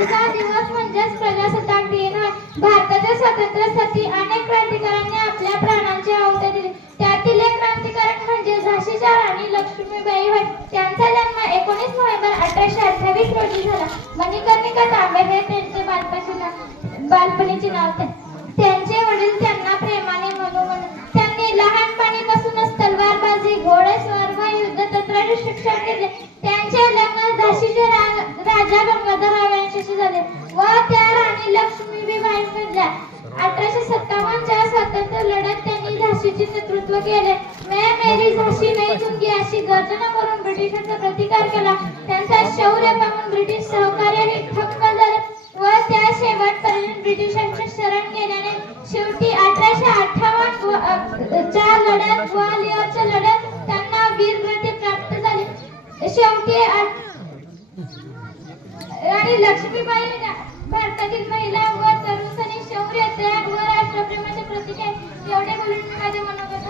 तुझा दिवस म्हणजेच प्रजासत्ताक दिन आहे. भारताच्या स्वातंत्र्यासाठी अनेक क्रांतिकारकांनी आपल्या प्राणांची आहुती दिली. त्यातील एक क्रांतिकारक म्हणजे झाशीच्या राणी लक्ष्मीबाई होय. त्यांचा जन्म 19 नोव्हेंबर 1828 रोजी झाला. मणिकर्णिका तांबे हे त्यांचे बालपणीचे नाव. त्यांचे वडील त्यांना प्रेमाने मनू म्हणत. त्यांनी लहानपणीपासूनच तलवारबाजी, घोडेस्वार व युद्धतंत्राचे शिक्षण घेतले. त्यांचे लग्न झाशीचे राजा गंगाधरराव यांच्याशी झाले व त्या राणी लक्ष्मीबाई बनल्या. 1857 च्या स्वातंत्र्य लढ्यात त्यांनी झाशीचे नेतृत्व केले. मैं मेरी झाशी नहीं दूंगी अशी गर्जना करून ब्रिटिशांचा प्रतिकार केला. त्यांचा शौर्य पाहून ब्रिटिश सहकार्याने थक्क झाले व त्या शेवटपर्यंत ब्रिटिशांच्या शरण गेल्याने शेवटी 1858 च्या लढ्यात ग्वालियरच्या लढ्यात त्यांना वीरगती प्राप्त झाली. शेवटी राणी लक्ष्मीबाई भारतातील महिला व तरुणांसाठी शौर्य, त्याग व राष्ट्रप्रेमाचे प्रतीक आहे. एवढे बोलून माझे मनोगत